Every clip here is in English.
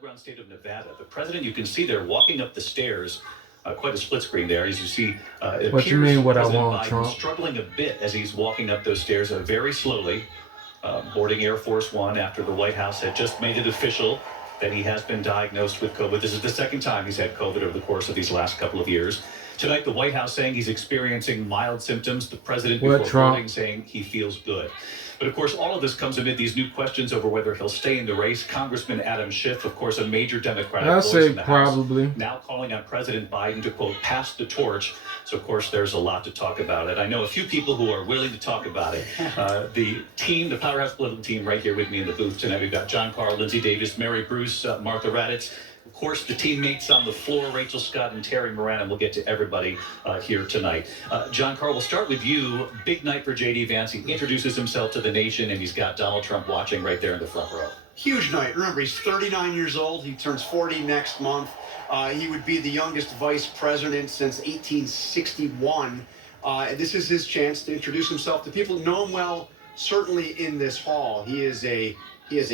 battleground state of Nevada. The president, you can see there walking up the stairs, quite a split screen there, as you see. It What you mean what I President want, Biden Trump? struggling a bit as he's walking up those stairs very slowly, boarding Air Force One after the White House had just made it official that he has been diagnosed with COVID. This is the second time he's had COVID over the course of these last couple of years. Tonight, the White House saying he's experiencing mild symptoms. The president before voting saying he feels good. But of course, all of this comes amid these new questions over whether he'll stay in the race. Congressman Adam Schiff, of course, a major Democratic voice in the probably. House, now calling on President Biden to, quote, pass the torch. So, of course, there's a lot to talk about it. I know a few people who are willing to talk about it. The team, the Powerhouse Political team right here with me in the booth tonight. We've got John Carl, Lindsay Davis, Mary Bruce, Martha Raddatz. Of course, the teammates on the floor, Rachel Scott and Terry Moran, and we'll get to everybody here tonight. John Carl, we'll start with you. Big night for J.D. Vance. He introduces himself to the nation, and he's got Donald Trump watching right there in the front row. Huge night. Remember, he's 39 years old. He turns 40 next month. He would be the youngest vice president since 1861. This is his chance to introduce himself to people who know him well, certainly in this hall. He is a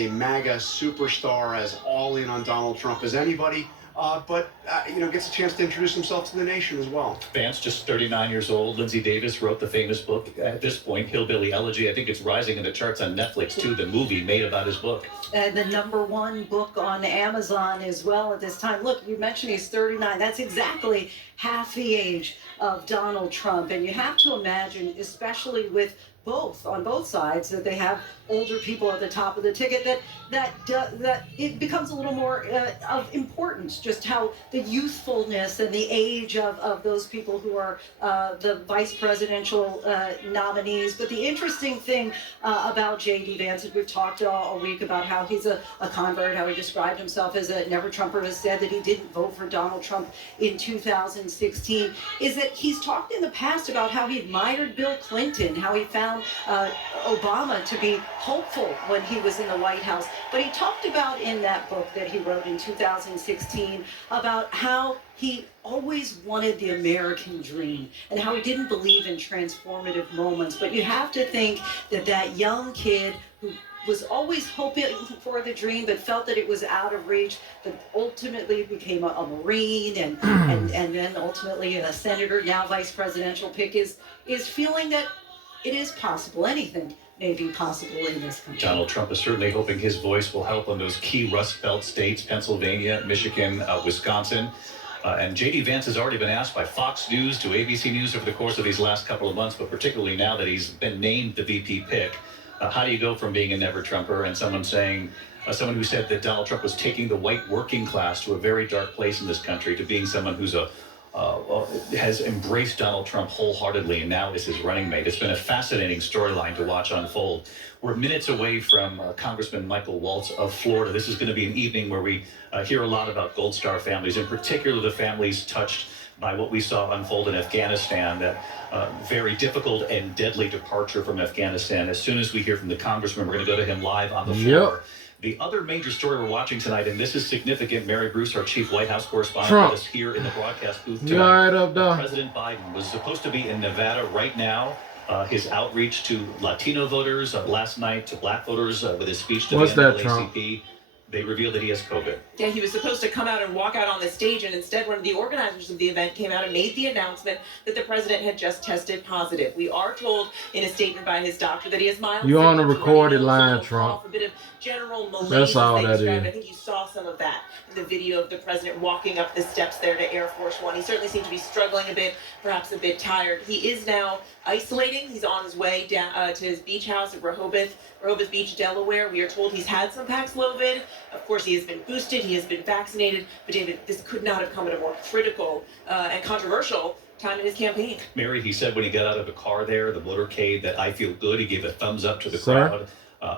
MAGA superstar, as all in on Donald Trump as anybody, but gets a chance to introduce himself to the nation as well. Vance, just 39 years old. Lindsay Davis wrote the famous book, at this point, Hillbilly Elegy. I think it's rising in the charts on Netflix, too, the movie made about his book. And the #1 book on Amazon as well at this time. Look, you mentioned he's 39. That's exactly half the age of Donald Trump. And you have to imagine, especially with on both sides, that they have older people at the top of the ticket, that it becomes a little more of importance, just how the youthfulness and the age of those people who are the vice presidential nominees. But the interesting thing about J.D. Vance, is we've talked all week about how he's a convert, how he described himself as a never-Trumper, has said that he didn't vote for Donald Trump in 2016, is that he's talked in the past about how he admired Bill Clinton, how he found Obama to be hopeful when he was in the White House. But he talked about in that book that he wrote in 2016 about how he always wanted the American dream and how he didn't believe in transformative moments. But you have to think that young kid who was always hoping for the dream but felt that it was out of reach, but ultimately became a Marine and then ultimately a senator, now vice presidential pick, is feeling that it is possible. Anything may be possible in this country. Donald Trump is certainly hoping his voice will help on those key Rust Belt states, Pennsylvania, Michigan, Wisconsin. And J.D. Vance has already been asked by Fox News to ABC News over the course of these last couple of months, but particularly now that he's been named the VP pick. How do you go from being a never-Trumper and someone who said that Donald Trump was taking the white working class to a very dark place in this country, to being someone who's has embraced Donald Trump wholeheartedly and now is his running mate? It's been a fascinating storyline to watch unfold. We're minutes away from Congressman Michael Waltz of Florida. This is going to be an evening where we hear a lot about Gold Star families, in particular the families touched by what we saw unfold in Afghanistan, that very difficult and deadly departure from Afghanistan. As soon as we hear from the congressman, we're going to go to him live on the floor. The other major story we're watching tonight, and this is significant, Mary Bruce, our chief White House correspondent, with us here in the broadcast booth tonight. President Biden was supposed to be in Nevada right now. His outreach to Latino voters last night, to black voters with his speech to the NAACP. They revealed that he has COVID. Yeah, he was supposed to come out and walk out on the stage, and instead one of the organizers of the event came out and made the announcement that the president had just tested positive. We are told in a statement by his doctor that he has mild symptoms. You on a recorded line, Trump. A bit of general malaise. That's all that is. I think you saw some of that in the video of the president walking up the steps there to Air Force One. He certainly seemed to be struggling a bit, perhaps a bit tired. He is now isolating. He's on his way down to his beach house at Rehoboth Beach, Delaware. We are told he's had some Paxlovid. Of course, he has been boosted. He has been vaccinated. But David, this could not have come at a more critical and controversial time in his campaign. Mary, he said when he got out of the car there, the motorcade, that I feel good. He gave a thumbs up to the crowd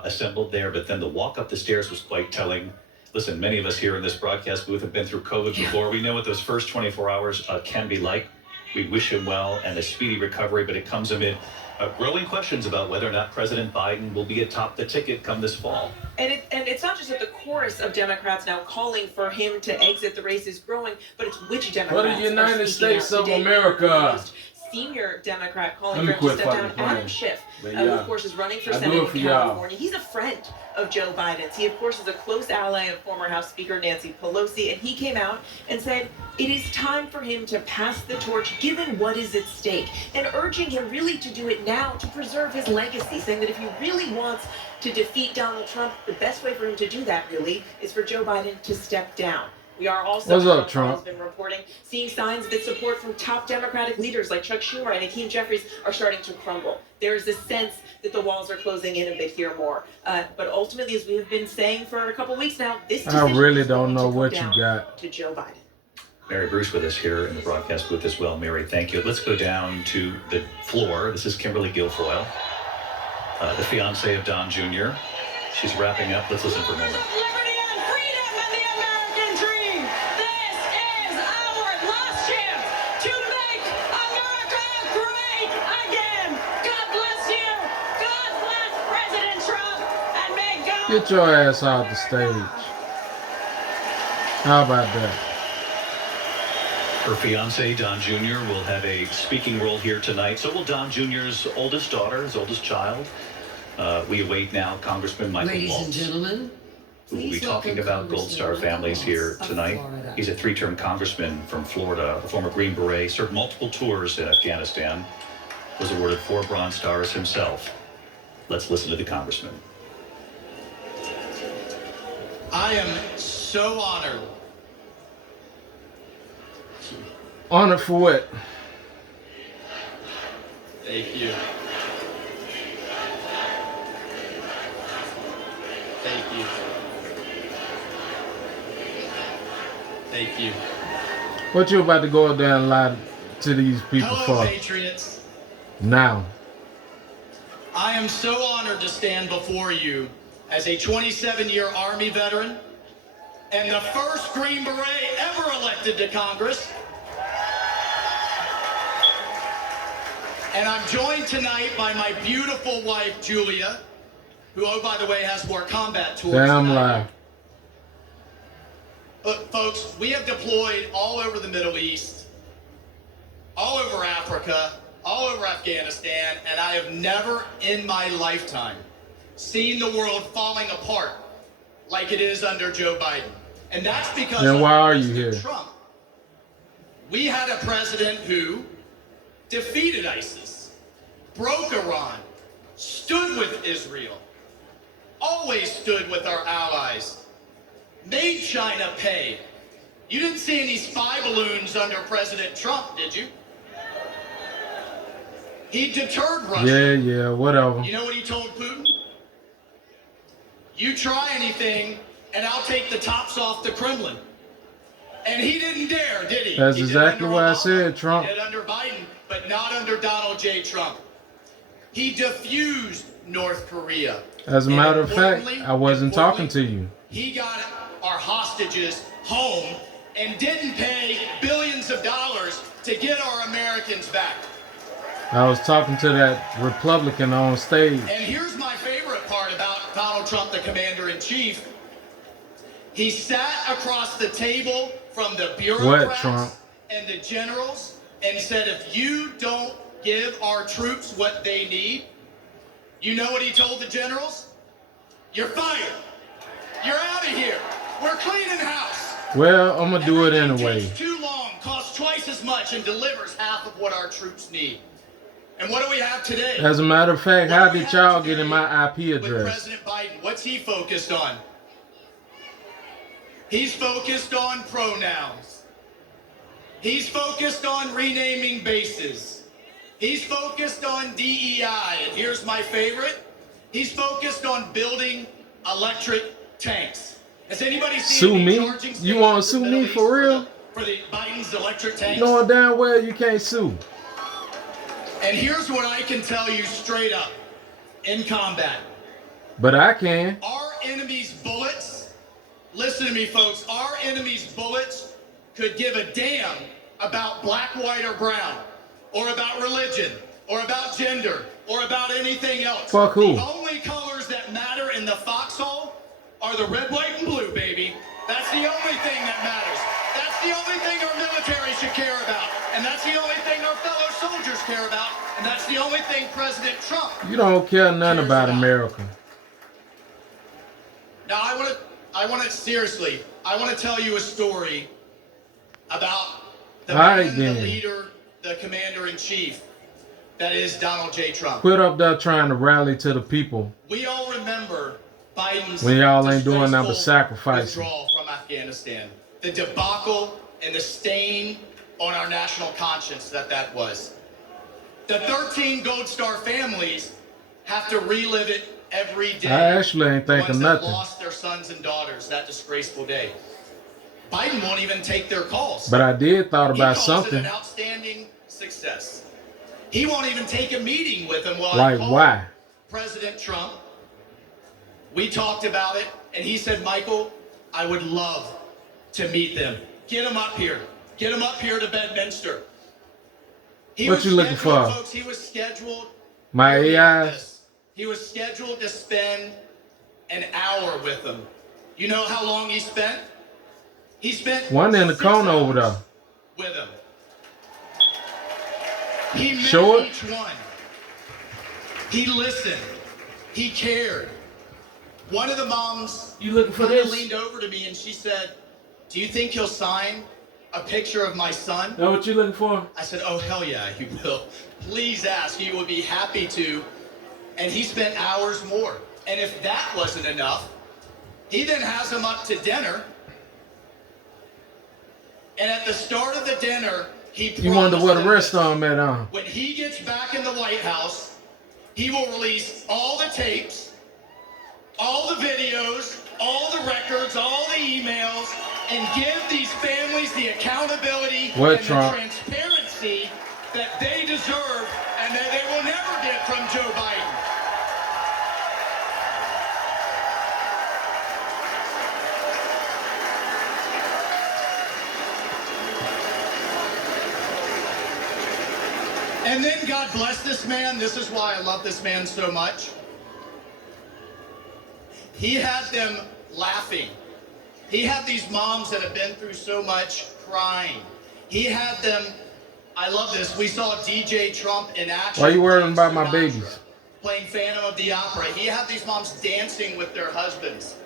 assembled there. But then the walk up the stairs was quite telling. Listen, many of us here in this broadcast booth have been through COVID before. We know what those first 24 hours can be like. We wish him well and a speedy recovery, but it comes amid growing questions about whether or not President Biden will be atop the ticket come this fall. And it's not just that the chorus of Democrats now calling for him to exit the race is growing, but it's which Democrats. For the United States of America. Senior Democrat calling for him to step down. Adam Schiff, who of course is running for Senate in California. He's a friend of Joe Biden's. He, of course, is a close ally of former House Speaker Nancy Pelosi, and he came out and said it is time for him to pass the torch given what is at stake, and urging him really to do it now to preserve his legacy, saying that if he really wants to defeat Donald Trump, the best way for him to do that really is for Joe Biden to step down. We are also, What's up, Trump? has been reporting, seeing signs that support from top Democratic leaders like Chuck Schumer and Hakeem Jeffries are starting to crumble. There is a sense that the walls are closing in a bit here more. But ultimately, as we have been saying for a couple weeks now, this decision I really is don't going to know come what you down got. to Joe Biden. Mary Bruce with us here in the broadcast booth as well. Mary, thank you. Let's go down to the floor. This is Kimberly Guilfoyle, the fiance of Don Jr. She's wrapping up. Let's listen for a moment. Liberty and freedom and the American dream. This is our last chance to make America great again. God bless you. God bless President Trump. And may God... Get your ass off the stage. How about that? Her fiance, Don Jr., will have a speaking role here tonight. So will Don Jr.'s oldest daughter, his oldest child. We await now Congressman Michael Ladies and Waltz, gentlemen, who will be please talking welcome about Gold Star Congressman families Michael here Waltz of tonight. Florida. He's a three-term congressman from Florida, a former Green Beret, served multiple tours in Afghanistan, was awarded 4 Bronze Stars himself. Let's listen to the congressman. I am so honored. Honored for what? Thank you. Thank you. Thank you. What you about to go out there and lie to these people Hello, for? Patriots. Now. I am so honored to stand before you as a 27-year Army veteran and the first Green Beret ever elected to Congress. And I'm joined tonight by my beautiful wife, Julia, who, oh, by the way, has more combat tours Damn than I lie. do. Look, folks, we have deployed all over the Middle East, all over Africa, all over Afghanistan, and I have never in my lifetime seen the world falling apart like it is under Joe Biden. And that's because Then why are you President here? Trump. We had a president who defeated ISIS, broke Iran, stood with Israel, always stood with our allies, made China pay. You didn't see any spy balloons under President Trump, did you? He deterred Russia. Yeah, whatever. You know what he told Putin? You try anything, and I'll take the tops off the Kremlin. And he didn't dare, did he? That's He did exactly under what I Obama, said, Trump. He did under Biden, but not under Donald J. Trump. He diffused North Korea. As a And matter of fact, importantly- I wasn't talking to you. He got our hostages home and didn't pay billions of dollars to get our Americans back. I was talking to that Republican on stage. And here's my favorite part about Donald Trump, the commander-in-chief. He sat across the table from the bureaucrats Trump? and the generals and said, if you don't give our troops what they need, you know what he told the generals? You're fired. You're out of here. We're cleaning house. Well, I'm going to do it Everything anyway. takes too long, costs twice as much, and delivers half of what our troops need. And what do we have today? As a matter of fact, how What do we did have y'all get in my IP with address? President Biden? What's he focused on? He's focused on pronouns. He's focused on renaming bases. He's focused on DEI. And here's my favorite. He's focused on building electric tanks. Has anybody seen Sue any me? charging You wanna stations in sue the me Middle for East real? For the Biden's electric tanks? Knowing damn well you can't sue. And here's what I can tell you straight up in combat. But I can. Our enemy's bullets, listen to me folks, our enemy's bullets could give a damn about black, white, or brown, or about religion, or about gender, or about anything else. Fuck who? The only colors that matter in the foxhole are the red, white, and blue, baby. That's the only thing that matters. That's the only thing our military should care about. And that's the only thing our fellow soldiers care about. And that's the only thing President Trump. You don't care nothing Cares about about. America. Now I want to seriously, I want to tell you a story about the All right, man, the then. leader, the commander-in-chief, that is Donald J. Trump. Quit up there trying to rally to the people We all remember Biden's when y'all ain't doing nothing but disgraceful sacrificing. withdrawal from Afghanistan. The debacle and the stain on our national conscience that was. The 13 Gold Star families have to relive it every day. I actually ain't The thinking ones that nothing. lost their sons and daughters that disgraceful day. Biden won't even take their calls. But I did thought about He calls something. it an outstanding success. He won't even take a meeting with him while Like I call why? President Trump. We talked about it, and he said, Michael, I would love to meet them. Get him up here. Get him up here to Bedminster. What you looking for? Folks, he was scheduled. My hear me on AI? this. He was scheduled to spend an hour with them. You know how long he spent? He spent One in the 6 corner over hours there. with him. He met Short? each one. He listened. He cared. One of the moms You looking for kinda this? leaned over to me and she said, do you think he'll sign a picture of my son? Know what you looking for? I said, oh, hell yeah, he will. Please ask. He would be happy to. And he spent hours more. And if that wasn't enough, he then has him up to dinner. And at the start of the dinner, he You wonder promised where the them rest this. of them at, huh? When he gets back in the White House, he will release all the tapes, all the videos, all the records, all the emails, and give these families the accountability What, and Trump? the transparency that they deserve and that they will never get from Joe Biden. And then God bless this man. This is why I love this man so much. He had them laughing. He had these moms that have been through so much crying. He had them, I love this, we saw DJ Trump in action. Why you worrying playing about my Sinatra, babies? Playing Phantom of the Opera. He had these moms dancing with their husbands.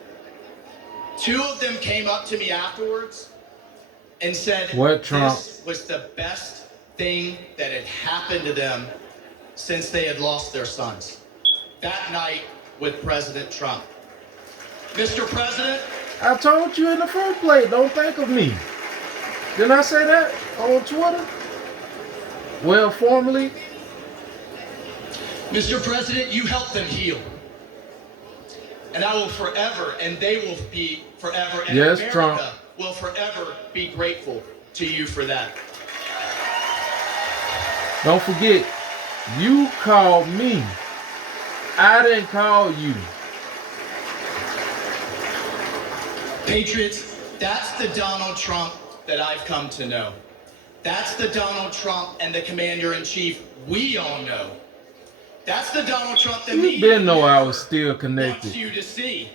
2 of them came up to me afterwards and said, What, Trump? this was the best thing that had happened to them since they had lost their sons. That night with President Trump. Mr. President, I told you in the first place, don't think of me. Didn't I say that on Twitter? Well, formally, Mr. President, you helped them heal. And I will forever, and they will be forever, and Yes, America Trump. will forever be grateful to you for that. don't forget, you called me. I didn't call you. Patriots, that's the Donald Trump that I've come to know. That's the Donald Trump and the commander-in-chief we all know. That's the Donald Trump that You been know I was still wants connected. you to see.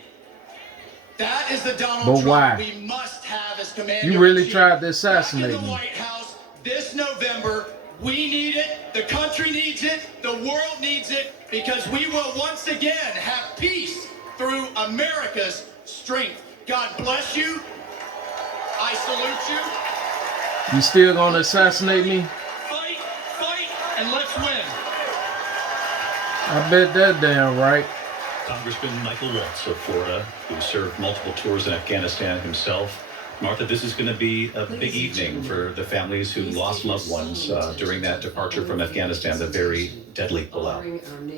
That is the Donald But Trump why? we must have as commander. You really tried to assassinate Back in the me. White House this November. We need it. The country needs it. The world needs it, because we will once again have peace through America's strength. God bless you. I salute you. You still gonna assassinate me? Fight, fight, and let's win. I bet that damn right. Congressman Michael Waltz of Florida, who served multiple tours in Afghanistan himself. Martha, this is going to be a big evening for the families who lost loved ones during that departure from Afghanistan, the very deadly pullout.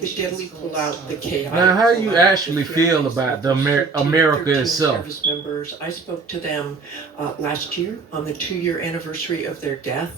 The deadly pullout, the chaos. Now, how you actually feel about the America itself? Service members. I spoke to them last year on the 2-year anniversary of their death.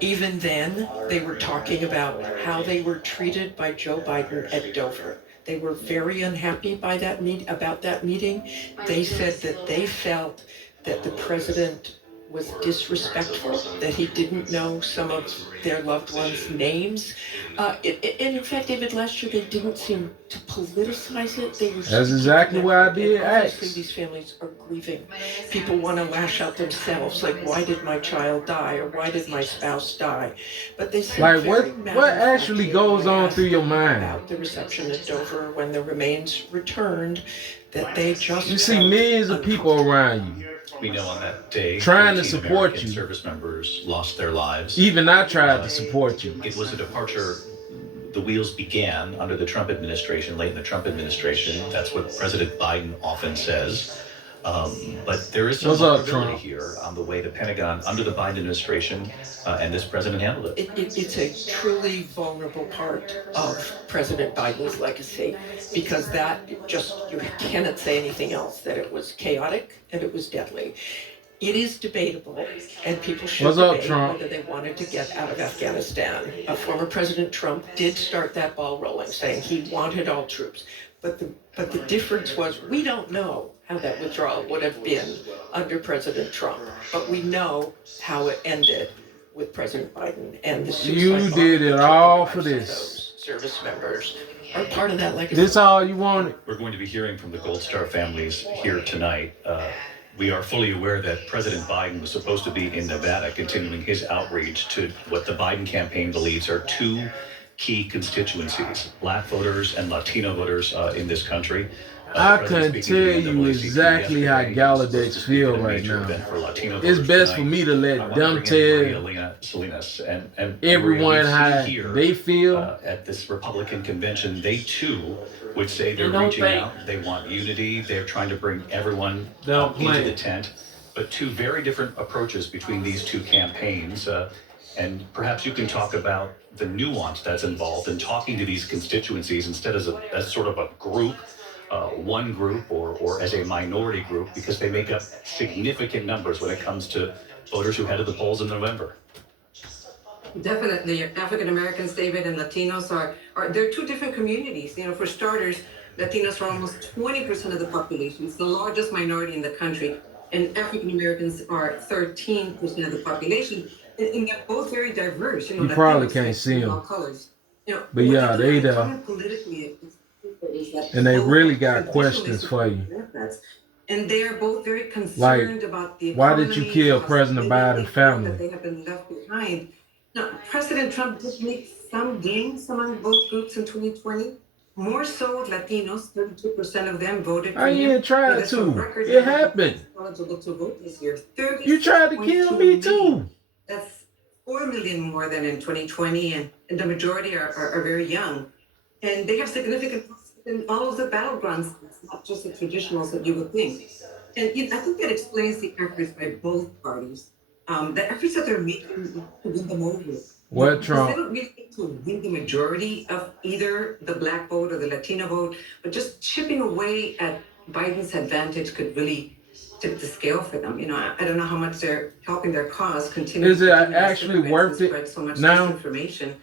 Even then, they were talking about how they were treated by Joe Biden at Dover. They were very unhappy by about that meeting. They said that they felt that the president was disrespectful, that he didn't know some of their loved ones' names. And in fact, David, last year they didn't seem to politicize it. They were That's exactly what I did Obviously, ask. these families are grieving. People want to lash out themselves, like, why did my child die, or why did my spouse die? But they seem Like, very what actually goes on through your mind? about the reception at Dover when the remains returned. that they just You see felt millions of people around you We know on that day, trying to 13 support American you. service members lost their lives. Even I tried to support you. It was a departure. The wheels began under the Trump administration, late in the Trump administration. That's what President Biden often says. But there is some What's up, vulnerability Trump? here on the way to Pentagon under the Biden administration, and this president handled it. It's a truly vulnerable part of President Biden's legacy, because that just, you cannot say anything else, that it was chaotic and it was deadly. It is debatable, and people should What's up, debate Trump? whether they wanted to get out of Afghanistan. Former President Trump did start that ball rolling, saying he wanted all troops. But the difference was, we don't know how that withdrawal would have been under President Trump, but we know how it ended with President Biden, and the suicide You bomber did it took all the for lives of this. those service members are part of that legacy. This all you wanted? We're going to be hearing from the Gold Star families here tonight. We are fully aware that President Biden was supposed to be in Nevada continuing his outreach to what the Biden campaign believes are two key constituencies, Black voters and Latino voters in this country. I couldn't tell you exactly how Gallaudet feel right now. It's best for me to let them tell everyone how they feel. At this Republican convention, they too would say they're reaching out. They want unity. They're trying to bring everyone into the tent. But two very different approaches between these two campaigns. And perhaps you can talk about the nuance that's involved in talking to these constituencies instead as sort of a group, one group, or as a minority group, because they make up significant numbers when it comes to voters who head to the polls in November. Definitely, African Americans, David, and Latinos are they're two different communities. You know, for starters, Latinos are almost 20% of the population. It's the largest minority in the country, and African Americans are 13% of the population. And they're both very diverse. You know, You probably Latinos can't see them. all colors. You know, But yeah, they there. politically, And they both really got traditionally questions for you. Democrats. And they are both very concerned Like, about the why did you economy, kill how President they Biden's feel family? that they have been left behind. Now, President Trump did make some gains among both groups in 2020. More so with Latinos, 32% of them voted for I him. ain't tried But that's a to. record It number happened. eligible to vote this year. You tried to kill 36.2 me too. million. That's 4 million more than in 2020, and the majority are very young. And they have significant in all of the battlegrounds. It's not just the traditionals that you would think. And I think that explains the efforts by both parties. The efforts that they're making to win them over. What, Because Trump? they don't really need to win the majority of either the Black vote or the Latino vote, but just chipping away at Biden's advantage could really tip the scale for them. You know, I don't know how much they're helping their cause continue. Is it to continue to actually spread worth it so much now? disinformation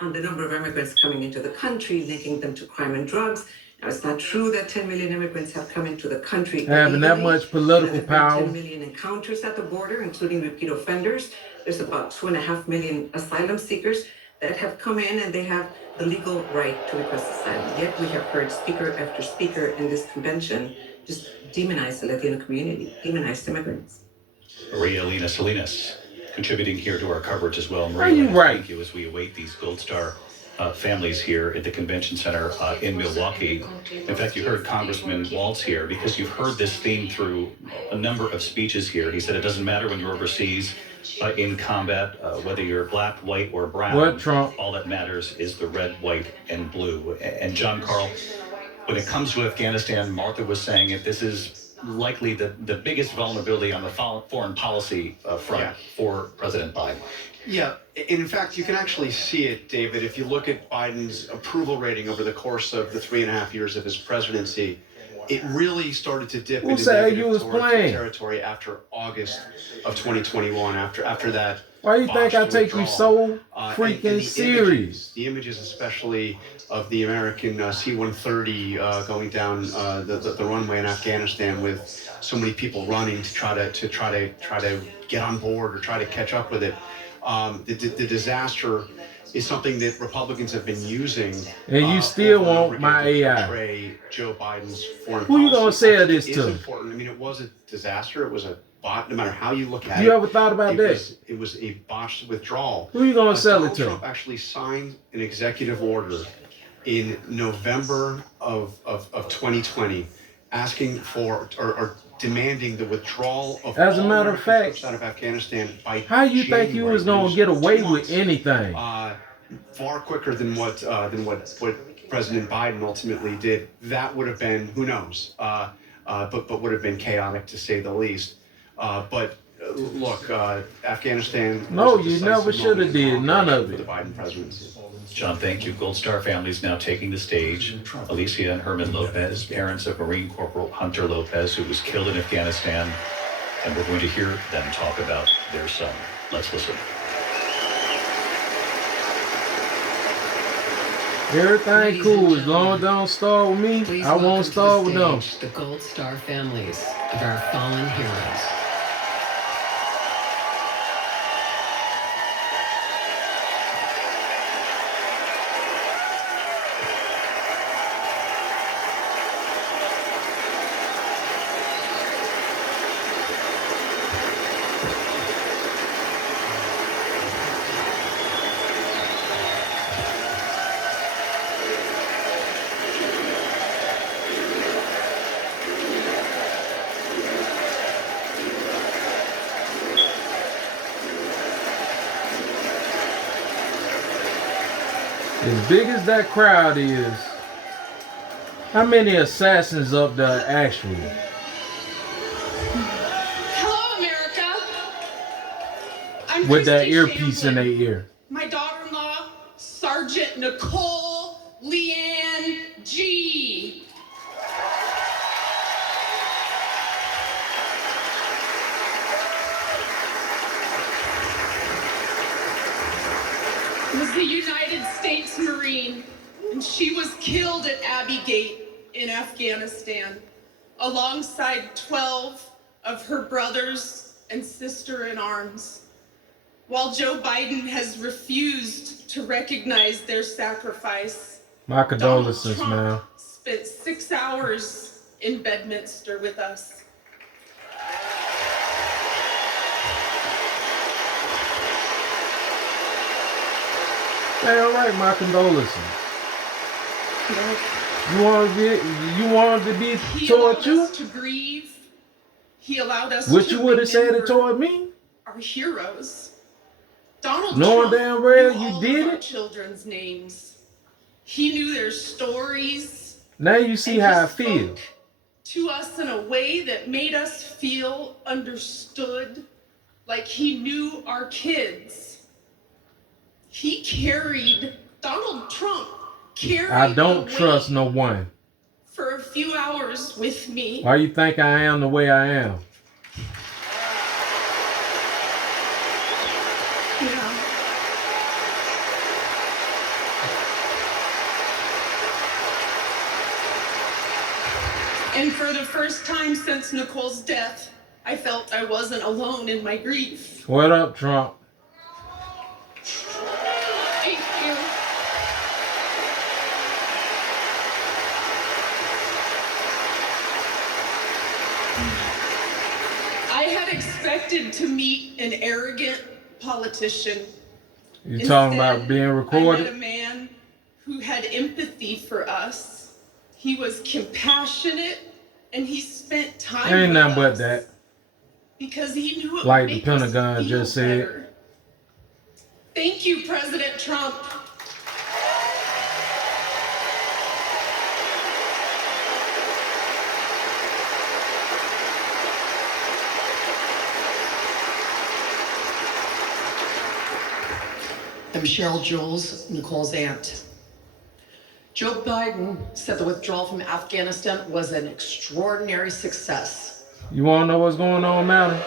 on the number of immigrants coming into the country, linking them to crime and drugs. Now, it's not true that 10 million immigrants have come into the country. Having that illegally. much political There have been power. 10 million encounters at the border, including repeat offenders. There's about 2.5 million asylum seekers that have come in, and they have the legal right to request asylum. Yet we have heard speaker after speaker in this convention just demonize the Latino community, demonize immigrants. Maria Elena Salinas contributing here to our coverage as well. Are Maria, you right? thank you as we await these Gold Star families here at the convention center in Milwaukee. In fact, you heard Congressman Waltz here because you've heard this theme through a number of speeches here. He said it doesn't matter when you're overseas in combat, whether you're black, white, or brown. What, Trump? All that matters is the red, white, and blue. And John Carl, when it comes to Afghanistan, Martha was saying it, this is likely the biggest vulnerability on the foreign policy front for President Biden. Yeah, in fact, you can actually see it, David, if you look at Biden's approval rating over the course of the 3.5 years of his presidency. It really started to dip Who into said you negative was playing? territory after August of 2021, after that. Why you think I botched take you withdrawal. so And freaking the serious? the images especially of the American C-130 going down the runway in Afghanistan with so many people running to try to get on board or try to catch up with it. The disaster is something that Republicans have been using. And you still over and over want my again to AI. portray Joe Biden's foreign Who you gonna policy. sell I think this it to? is important. I mean, it was a disaster. It was a bot. No matter how you look at it. You ever thought about that? It was a botched withdrawal. Who you gonna sell it Donald to? Trump actually signed an executive order in November of 2020 asking for or demanding the withdrawal of As a all matter of American fact, troops out of Afghanistan by how you think you was gonna get away with anything? Far quicker than what President Biden ultimately did. That would have been, who knows, but would have been chaotic to say the least. Look, Afghanistan. No, was a you decisive never should have moment in did none of for the it. Biden presidency. John, thank you. Gold Star family is now taking the stage. Alicia and Herman Lopez, parents of Marine Corporal Hunter Lopez, who was killed in Afghanistan. And we're going to hear them talk about their son. Let's listen. Everything cool as long as they don't start with me. Please I won't welcome to start the with them. stage the Gold Star families of our fallen heroes. As big as that crowd is, how many assassins up there actually? Hello, America. I'm With that Christy earpiece in their Shamblin. ear. My daughter-in-law, Sergeant Nicole Leanne G. Was the United States Marine, and she was killed at Abbey Gate in Afghanistan, alongside 12 of her brothers and sister in arms. While Joe Biden has refused to recognize their sacrifice, My Donald condolences, Trump man. spent 6 hours in Bedminster with us. Damn right, my condolences. You wanted to be He toward allowed you? us to grieve. He allowed us What to you would have said it remember toward me? our heroes. Donald Knowing Trump damn well knew you all did of our it? children's names. He knew their stories. Now you see and how he I feel. spoke to us in a way that made us feel understood, like he knew our kids. He carried, Donald Trump carried I don't the trust weight no one. for a few hours with me. Why you think I am the way I am? Yeah. And for the first time since Nicole's death, I felt I wasn't alone in my grief. What up, Trump? Thank you. I had expected to meet an arrogant politician. You talking about Instead, being I met a recorded? man who had empathy for us. He was compassionate, and he spent time Ain't with nothing but us that. because he knew it Like would the make us Pentagon feel just said. better. Thank you, President Trump. I'm Cheryl Jules, Nicole's aunt. Joe Biden said the withdrawal from Afghanistan was an extraordinary success. You want to know what's going on, madam?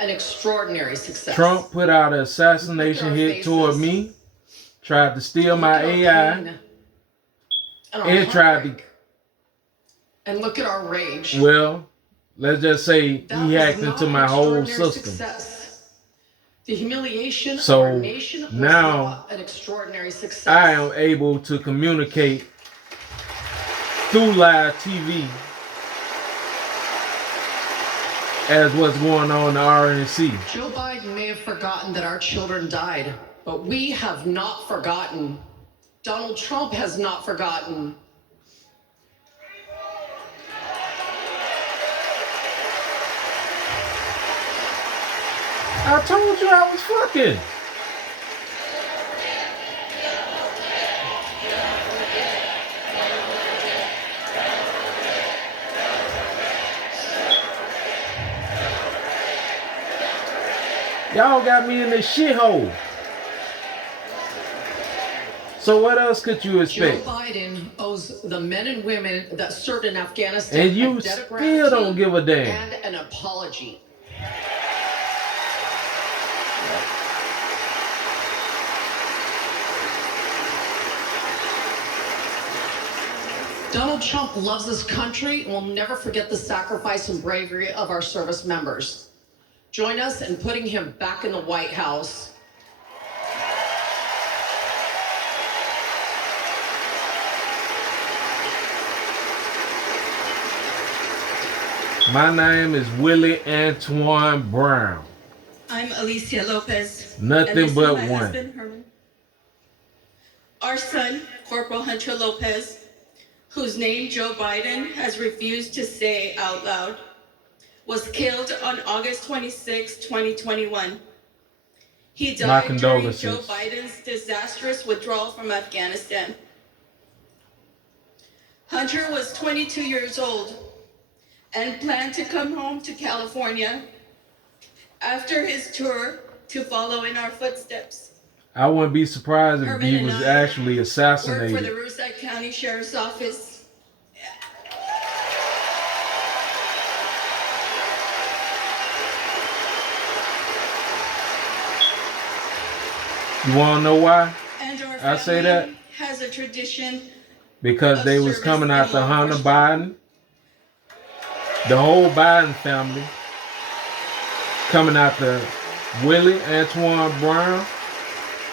An extraordinary success. Trump put out an assassination Look at our hit toward faces. me, tried to steal Look my at our AI, pain and our and tried heartbreak. And look at our rage. to, well, let's just say That he was hacked not into an my whole extraordinary system. success. The humiliation So, of our nation was now, not an extraordinary success. I am able to communicate through live TV as what's going on in the RNC. Joe Biden may have forgotten that our children died, but we have not forgotten. Donald Trump has not forgotten. I told you I was fucking. Y'all got me in this shithole. So what else could you Joe expect? Biden owes the men and women that served in Afghanistan And you a debt of still don't gratitude give a damn. and an apology. Donald Trump loves this country and will never forget the sacrifice and bravery of our service members. Join us in putting him back in the White House. My name is Willie Antoine Brown. I'm Alicia Lopez. Nothing and this but is my one. husband, Herman. Our son, Corporal Hunter Lopez, whose name Joe Biden has refused to say out loud, was killed on August 26, 2021. He My died during condolences. Joe Biden's disastrous withdrawal from Afghanistan. Hunter was 22 years old and planned to come home to California after his tour to follow in our footsteps. I wouldn't be surprised if Herman he and was I actually Worked for the assassinated. Riverside County Sheriff's Office. You want to know why? And our I say that family has a tradition because of they was service coming in after law Hunter enforcement. Biden, the whole Biden family, coming after Willie Antoine Brown,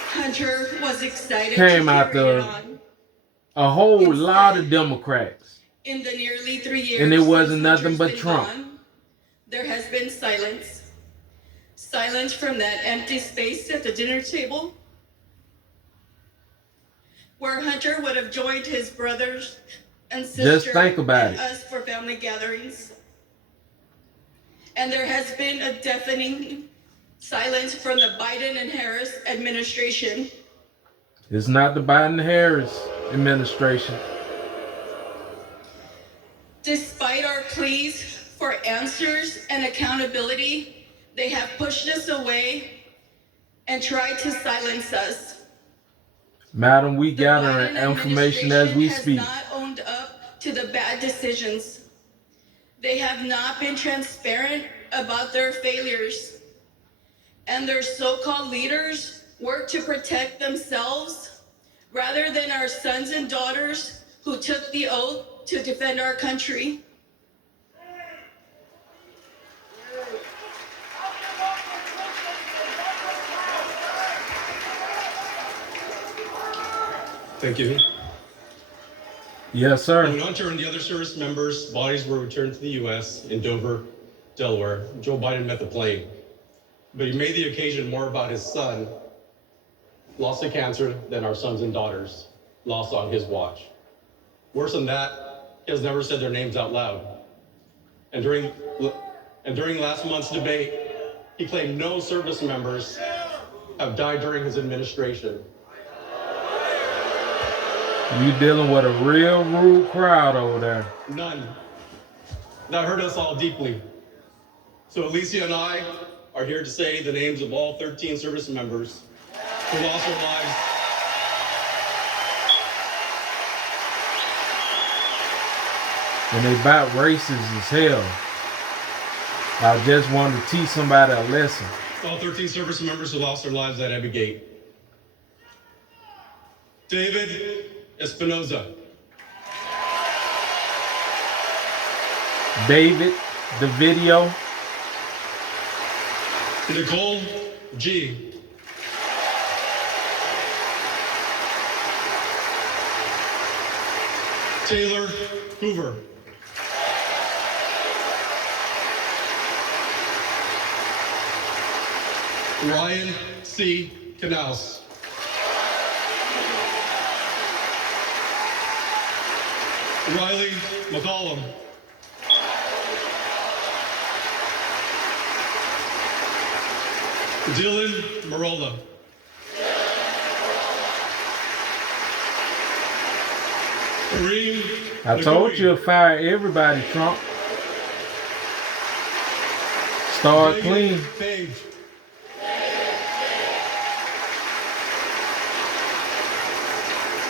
Hunter was excited came to carry after it on. a whole lot of Democrats. In the nearly 3 years And it wasn't since nothing Hunter's but been Trump. gone, there has been silence. Silence from that empty space at the dinner table, where Hunter would have joined his brothers and sisters Just think about and it. us for family gatherings. And there has been a deafening silence from the Biden and Harris administration. It's not the Biden-Harris administration. Despite our pleas for answers and accountability, they have pushed us away and tried to silence us. Madam, we The gathering Biden information as we administration speak. has not owned up to the bad decisions. They have not been transparent about their failures. And their so-called leaders work to protect themselves rather than our sons and daughters who took the oath to defend our country. Thank you. Yes, sir. When Hunter and the other service members' bodies were returned to the U.S. in Dover, Delaware, Joe Biden met the plane. But he made the occasion more about his son, lost to cancer, than our sons and daughters, lost on his watch. Worse than that, he has never said their names out loud. And during last month's debate, he claimed no service members have died during his administration. You dealing with a real rude crowd over there. None. That hurt us all deeply. So Alicia and I are here to say the names of all 13 service members who lost their lives. And they about racist as hell. I just wanted to teach somebody a lesson. All 13 service members who lost their lives at Abbey Gate. David Espinoza. David, the video. Nicole G. Taylor Hoover. Ryan C. Knaus. Riley McCollum. Dylan Marola. Kareem I told Nagui. you to fire everybody, Trump. Start Megan clean. Page.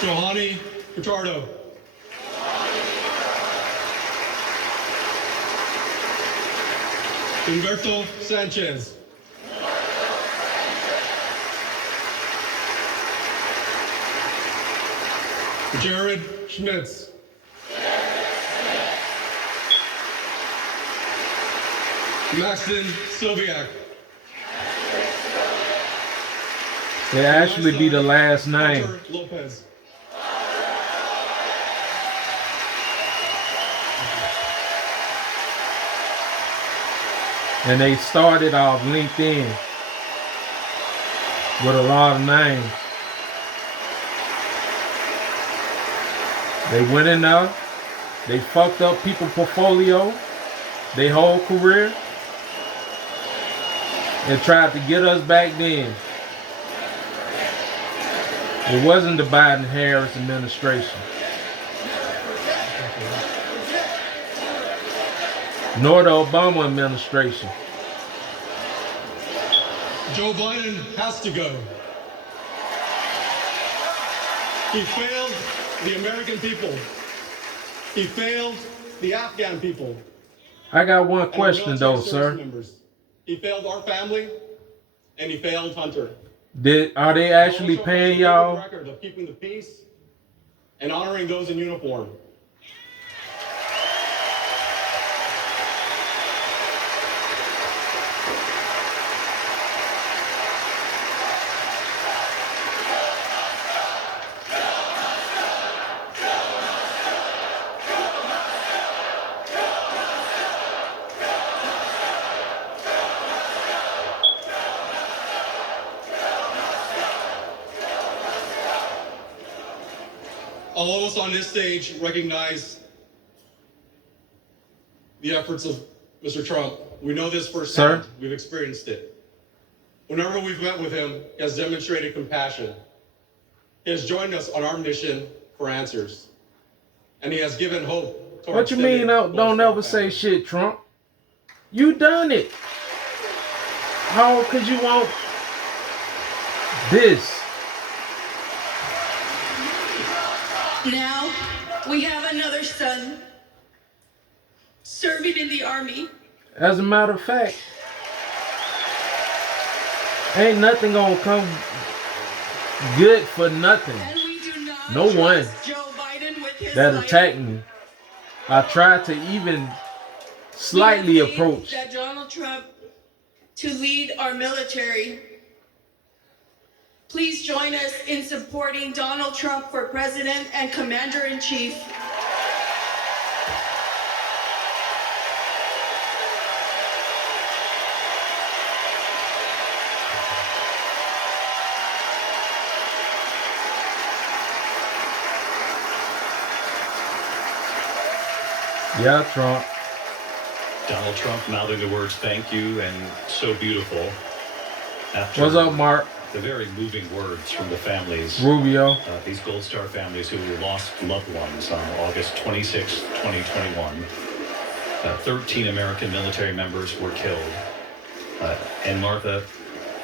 Johanny Picardo. Humberto Sanchez. Jared Schmitz. Maxton Sobiak. It actually be the last name. Hunter Lopez. And they started off LinkedIn with a lot of names. They went in there, they fucked up people's portfolio, their whole career, and tried to get us back then. It wasn't the Biden-Harris administration, nor the Obama administration. Joe Biden has to go. He failed the American people. He failed the Afghan people. I got one and question our though, military service sir. members. He failed our family, and he failed Hunter. Are they actually Donald Trump paying has a y'all? good record of keeping the peace and honoring those in uniform. All of us on this stage recognize the efforts of Mr. Trump. We know this firsthand. Sir? We've experienced it. Whenever we've met with him, he has demonstrated compassion. He has joined us on our mission for answers. And he has given hope. to our What you mean extended don't ever say shit, Trump? You done it. How could you want this? Now we have another son serving in the Army. As a matter of fact, ain't nothing gonna come good for nothing. And we do not No one trust Joe Biden with his that life. attacked me. I tried to even slightly We have faith approach. that Donald Trump to lead our military. Please join us in supporting Donald Trump for President and Commander-in-Chief. Yeah, Trump. Donald Trump mouthing the words "thank you" and "so beautiful." After What's up, Mark? the very moving words from the families, Rubio. these Gold Star families who lost loved ones on August 26, 2021. 13 American military members were killed. And Martha,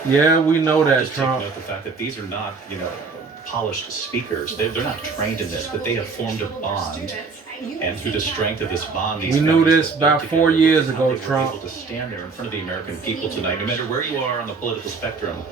Yeah, we know that, just take Trump. note the fact that these are not, polished speakers. They're not trained in this, but they have formed a bond. And through the strength of this bond, these We knew families this have built about 4 together. years How ago, they were Trump. able to stand there in front of the American people tonight, no matter where you are on the political spectrum,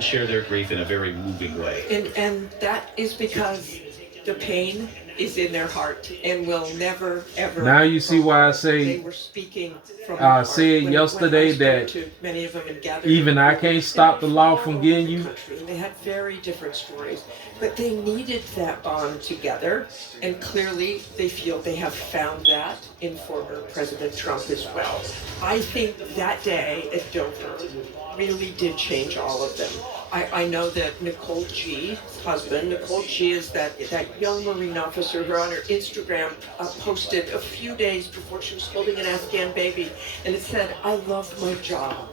share their grief in a very moving way. And that is because the pain is in their heart and will never, ever. Now you see why I say They were speaking from I the heart. said When yesterday I spoke that to many of them and gathered even I them, can't they stop the were law all from over getting the you. country, and they had very different stories, but they needed that bond together, and clearly they feel they have found that in former President Trump as well. I think that day at Dover really did change all of them. I know that Nicole G's husband, Nicole G is that young Marine officer officer who on her Instagram posted a few days before she was holding an Afghan baby, and it said, "I love my job."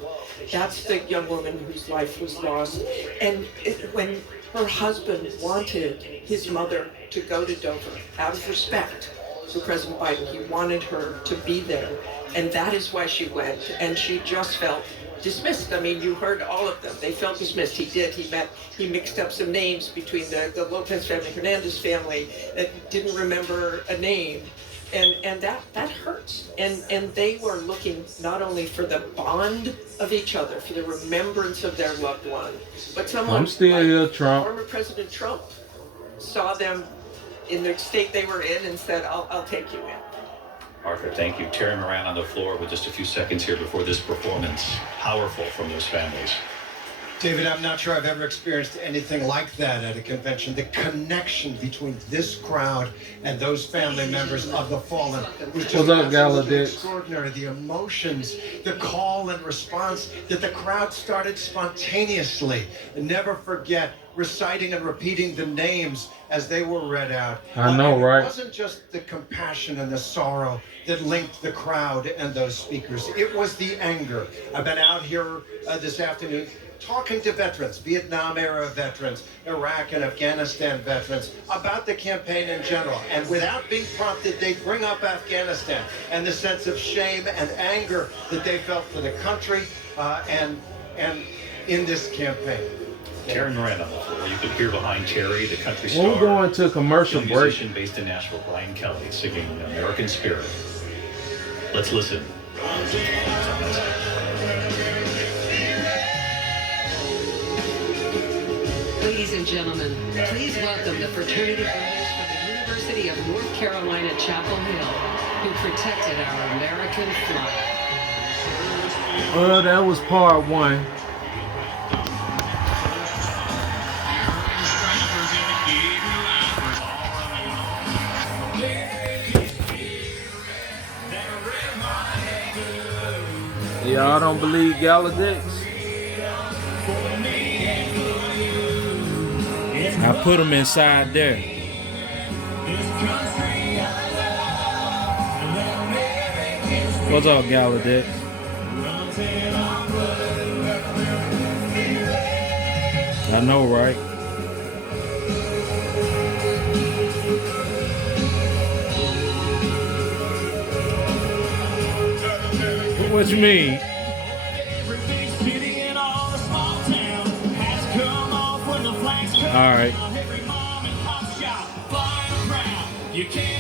That's the young woman whose life was lost. And when her husband wanted his mother to go to Dover, out of respect for President Biden, he wanted her to be there. And that is why she went. And she just felt dismissed. I mean, you heard all of them. They felt dismissed. He did. He mixed up some names between the Lopez family, Hernandez family, that didn't remember a name. And that hurts. And they were looking not only for the bond of each other, for the remembrance of their loved one, but someone I'm still like here, Trump. former President Trump saw them in the state they were in and said, I'll take you in. Arthur, thank you. Terry Moran on the floor with just a few seconds here before this performance. Powerful from those families. David, I'm not sure I've ever experienced anything like that at a convention. The connection between this crowd and those family members of the fallen was just absolutely extraordinary. The emotions, the call and response that the crowd started spontaneously. Never forget reciting and repeating the names as they were read out. I know, right? It wasn't just the compassion and the sorrow that linked the crowd and those speakers. It was the anger. I've been out here this afternoon talking to veterans, Vietnam-era veterans, Iraq and Afghanistan veterans, about the campaign in general. And without being prompted, they bring up Afghanistan and the sense of shame and anger that they felt for the country and in this campaign. Terry Moran on the floor. You could hear behind Terry, the country star. We're going to a commercial young break. musician based in Nashville, Brian Kelly, singing American Spirit. Let's listen. Ladies and gentlemen, please welcome the fraternity brothers from the University of North Carolina, Chapel Hill, who protected our American flag. That was part one. Y'all don't believe Galadix? I put them inside there. What's up, Galadix? I know, right? What you mean? All right. You can't